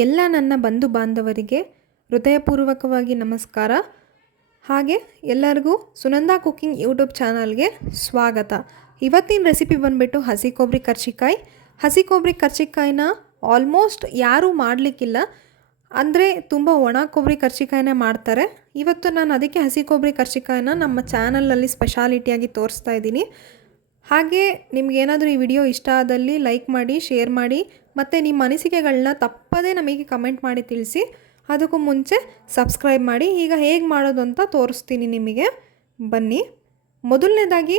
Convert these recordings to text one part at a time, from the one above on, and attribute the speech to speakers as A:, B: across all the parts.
A: ಎಲ್ಲ ನನ್ನ ಬಂಧು ಬಾಂಧವರಿಗೆ ಹೃದಯಪೂರ್ವಕವಾಗಿ ನಮಸ್ಕಾರ. ಹಾಗೆ ಎಲ್ಲರಿಗೂ ಸುನಂದಾ ಕುಕ್ಕಿಂಗ್ ಯೂಟ್ಯೂಬ್ ಚಾನಲ್ಗೆ ಸ್ವಾಗತ. ಇವತ್ತಿನ ರೆಸಿಪಿ ಬಂದುಬಿಟ್ಟು ಹಸಿ ಕೊಬ್ಬರಿ ಕರ್ಚಿಕಾಯಿ. ಹಸಿ ಕೊಬ್ಬರಿ ಕರ್ಚಿಕಾಯಿನ ಆಲ್ಮೋಸ್ಟ್ ಯಾರೂ ಮಾಡಲಿಕ್ಕಿಲ್ಲ. ಅಂದರೆ ತುಂಬ ಒಣ ಕೊಬ್ಬರಿ ಕರ್ಚಿಕಾಯಿನೇ ಮಾಡ್ತಾರೆ. ಇವತ್ತು ನಾನು ಅದಕ್ಕೆ ಹಸಿ ಕೊಬ್ಬರಿ ಕರ್ಚಿಕಾಯಿನ ನಮ್ಮ ಚಾನಲಲ್ಲಿ ಸ್ಪೆಷಾಲಿಟಿಯಾಗಿ ತೋರಿಸ್ತಾ ಇದ್ದೀನಿ. ಹಾಗೆ ನಿಮ್ಗೇನಾದರೂ ಈ ವಿಡಿಯೋ ಇಷ್ಟ ಆದಲ್ಲಿ ಲೈಕ್ ಮಾಡಿ, ಶೇರ್ ಮಾಡಿ ಮತ್ತು ನಿಮ್ಮ ಅನಿಸಿಕೆಗಳನ್ನ ತಪ್ಪದೇ ನಮಗೆ ಕಮೆಂಟ್ ಮಾಡಿ ತಿಳಿಸಿ. ಅದಕ್ಕೂ ಮುಂಚೆ ಸಬ್ಸ್ಕ್ರೈಬ್ ಮಾಡಿ. ಈಗ ಹೇಗೆ ಮಾಡೋದು ಅಂತ ತೋರಿಸ್ತೀನಿ ನಿಮಗೆ. ಬನ್ನಿ. ಮೊದಲನೇದಾಗಿ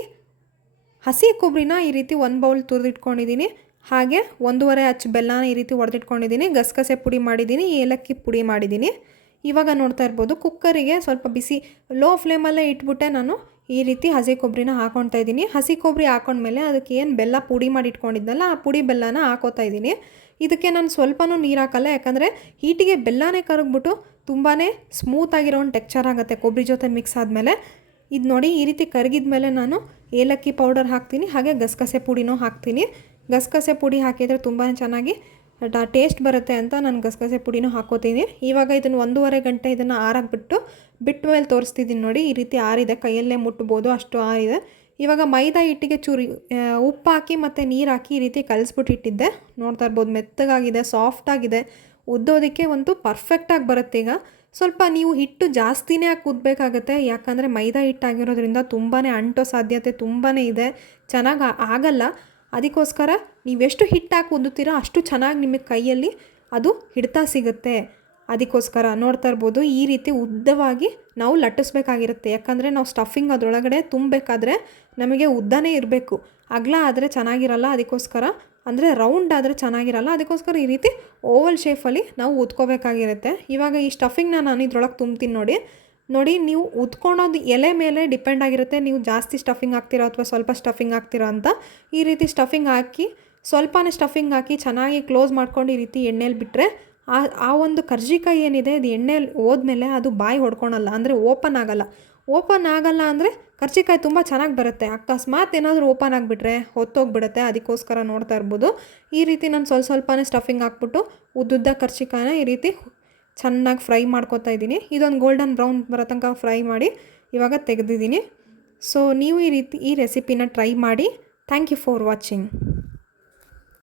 A: ಹಸಿ ಕೊಬ್ಬರಿನ ಈ ರೀತಿ ಒಂದು ಬೌಲ್ ತುರಿದಿಟ್ಕೊಂಡಿದ್ದೀನಿ. ಹಾಗೆ ಒಂದೂವರೆ ಅಚ್ಚು ಬೆಲ್ಲನ ಈ ರೀತಿ ಒಡೆದಿಟ್ಕೊಂಡಿದ್ದೀನಿ. ಗಸಗಸೆ ಪುಡಿ ಮಾಡಿದ್ದೀನಿ. ಏಲಕ್ಕಿ ಪುಡಿ ಮಾಡಿದ್ದೀನಿ. ಇವಾಗ ನೋಡ್ತಾ ಇರ್ಬೋದು ಕುಕ್ಕರಿಗೆ ಸ್ವಲ್ಪ ಬಿಸಿ ಲೋ ಫ್ಲೇಮಲ್ಲೇ ಇಟ್ಬಿಟ್ಟೆ ನಾನು ಈ ರೀತಿ ಹಸಿ ಕೊಬ್ಬರಿನ ಹಾಕೊಳ್ತಾ ಇದ್ದೀನಿ. ಹಸಿ ಕೊಬ್ಬರಿ ಹಾಕೊಂಡ್ಮೇಲೆ ಅದಕ್ಕೆ ಏನು ಬೆಲ್ಲ ಪುಡಿ ಮಾಡಿ ಇಟ್ಕೊಂಡಿದ್ನಲ್ಲ, ಆ ಪುಡಿ ಬೆಲ್ಲನ ಹಾಕೋತಾ ಇದ್ದೀನಿ. ಇದಕ್ಕೆ ನಾನು ಸ್ವಲ್ಪನೂ ನೀರು ಹಾಕಲ್ಲ, ಯಾಕಂದರೆ ಹೀಟಿಗೆ ಬೆಲ್ಲನೇ ಕರಗ್ಬಿಟ್ಟು ತುಂಬಾ ಸ್ಮೂತಾಗಿರೋ ಒಂದು ಟೆಕ್ಚರ್ ಆಗುತ್ತೆ ಕೊಬ್ಬರಿ ಜೊತೆ ಮಿಕ್ಸ್ ಆದಮೇಲೆ. ಇದು ನೋಡಿ ಈ ರೀತಿ ಕರಗಿದ ಮೇಲೆ ನಾನು ಏಲಕ್ಕಿ ಪೌಡರ್ ಹಾಕ್ತೀನಿ, ಹಾಗೆ ಗಸಗಸೆ ಪುಡಿನೂ ಹಾಕ್ತೀನಿ. ಗಸಗಸೆ ಪುಡಿ ಹಾಕಿದರೆ ತುಂಬಾ ಚೆನ್ನಾಗಿ ಟೇಸ್ಟ್ ಬರುತ್ತೆ ಅಂತ ನಾನು ಗಸಗಸೆ ಪುಡಿನೂ ಹಾಕೋತೀನಿ. ಇವಾಗ ಇದನ್ನು ಒಂದೂವರೆ ಗಂಟೆ ಇದನ್ನು ಆರಾಕ್ಬಿಟ್ಟು ಬಿಟ್ಟ ಮೇಲೆ ತೋರಿಸ್ತಿದ್ದೀನಿ ನೋಡಿ, ಈ ರೀತಿ ಆರಿದೆ. ಕೈಯಲ್ಲೇ ಮುಟ್ಬೋದು, ಅಷ್ಟು ಆರಿದೆ. ಇವಾಗ ಮೈದಾ ಹಿಟ್ಟಿಗೆ ಚೂರಿ ಉಪ್ಪು ಹಾಕಿ ಮತ್ತು ನೀರು ಹಾಕಿ ಈ ರೀತಿ ಕಲಿಸ್ಬಿಟ್ಟು ಇಟ್ಟಿದ್ದೆ. ನೋಡ್ತಾ ಇರ್ಬೋದು, ಮೆತ್ತಗಾಗಿದೆ ಸಾಫ್ಟಾಗಿದೆ ಉದ್ದೋದಕ್ಕೆ ಒಂದು ಪರ್ಫೆಕ್ಟಾಗಿ ಬರುತ್ತೆ ಈಗ. ಸ್ವಲ್ಪ ನೀವು ಹಿಟ್ಟು ಜಾಸ್ತಿನೇ ಹಾಕಿ ಕುದಬೇಕಾಗತ್ತೆ. ಯಾಕಂದರೆ ಮೈದಾ ಹಿಟ್ಟಾಗಿರೋದ್ರಿಂದ ತುಂಬಾ ಅಂಟೋ ಸಾಧ್ಯತೆ ತುಂಬಾ ಇದೆ. ಚೆನ್ನಾಗಿ ಆಗಲ್ಲ. ಅದಕ್ಕೋಸ್ಕರ ನೀವೆಷ್ಟು ಹಿಟ್ಟಾಕಿ ಹೊಂದುತ್ತೀರೋ ಅಷ್ಟು ಚೆನ್ನಾಗಿ ನಿಮಗೆ ಕೈಯಲ್ಲಿ ಅದು ಹಿಡ್ತಾ ಸಿಗುತ್ತೆ. ಅದಕ್ಕೋಸ್ಕರ ನೋಡ್ತಾ ಇರ್ಬೋದು, ಈ ರೀತಿ ಉದ್ದವಾಗಿ ನಾವು ಲಟ್ಟಿಸ್ಬೇಕಾಗಿರುತ್ತೆ. ಯಾಕಂದರೆ ನಾವು ಸ್ಟಫಿಂಗ್ ಅದರೊಳಗಡೆ ತುಂಬಬೇಕಾದ್ರೆ ನಮಗೆ ಉದ್ದನೇ ಇರಬೇಕು. ಅಗಲ ಆದರೆ ಚೆನ್ನಾಗಿರಲ್ಲ, ಅದಕ್ಕೋಸ್ಕರ ಅಂದರೆ ರೌಂಡ್ ಆದರೆ ಚೆನ್ನಾಗಿರಲ್ಲ, ಅದಕ್ಕೋಸ್ಕರ ಈ ರೀತಿ ಓವಲ್ ಶೇಫಲ್ಲಿ ನಾವು ಉದ್ಕೋಬೇಕಾಗಿರುತ್ತೆ. ಇವಾಗ ಈ ಸ್ಟಫಿಂಗ್ನ ನಾನು ಇದ್ರೊಳಗೆ ತುಂಬ್ತೀನಿ ನೋಡಿ. ನೋಡಿ, ನೀವು ಉತ್ಕೊಳ್ಳೋದು ಎಲೆ ಮೇಲೆ ಡಿಪೆಂಡ್ ಆಗಿರುತ್ತೆ. ನೀವು ಜಾಸ್ತಿ ಸ್ಟಫಿಂಗ್ ಹಾಕ್ತೀರಾ ಅಥವಾ ಸ್ವಲ್ಪ ಸ್ಟಫಿಂಗ್ ಹಾಕ್ತೀರಾ ಅಂತ ಈ ರೀತಿ ಸ್ಟಫಿಂಗ್ ಹಾಕಿ, ಸ್ವಲ್ಪನೇ ಸ್ಟಫಿಂಗ್ ಹಾಕಿ ಚೆನ್ನಾಗಿ ಕ್ಲೋಸ್ ಮಾಡ್ಕೊಂಡು ಈ ರೀತಿ ಎಣ್ಣೆಲಿ ಬಿಟ್ಟರೆ ಆ ಆ ಒಂದು ಕರ್ಜಿಕಾಯಿ ಏನಿದೆ, ಅದು ಎಣ್ಣೆಲಿ ಹೋದ್ಮೇಲೆ ಅದು ಬಾಯಿ ಹೊಡ್ಕೊಳಲ್ಲ, ಅಂದರೆ ಓಪನ್ ಆಗಲ್ಲ. ಓಪನ್ ಆಗಲ್ಲ ಅಂದರೆ ಕರ್ಜಿಕಾಯಿ ತುಂಬ ಚೆನ್ನಾಗಿ ಬರುತ್ತೆ. ಅಕಸ್ಮಾತ್ ಏನಾದರೂ ಓಪನ್ ಆಗಿಬಿಟ್ರೆ, ಹೊತ್ತೋಗ್ಬಿಡುತ್ತೆ, ಅದಕ್ಕೋಸ್ಕರ ನೋಡ್ತಾ ಇರ್ಬೋದು. ಈ ರೀತಿ ನಾನು ಸ್ವಲ್ಪ ಸ್ವಲ್ಪನೇ ಸ್ಟಫಿಂಗ್ ಹಾಕ್ಬಿಟ್ಟು ಉದ್ದುದ್ದ ಕರ್ಜಿಕಾಯಿನ ಈ ರೀತಿ ಚೆನ್ನಾಗಿ ಫ್ರೈ ಮಾಡ್ಕೊತಾ ಇದ್ದೀನಿ. ಇದೊಂದು ಗೋಲ್ಡನ್ ಬ್ರೌನ್ ಬರೋ ತನಕ ಫ್ರೈ ಮಾಡಿ ಇವಾಗ ತೆಗೆದಿದ್ದೀನಿ. ಸೊ ನೀವು ಈ ರೀತಿ ಈ ರೆಸಿಪಿನ ಟ್ರೈ ಮಾಡಿ. Thank you for watching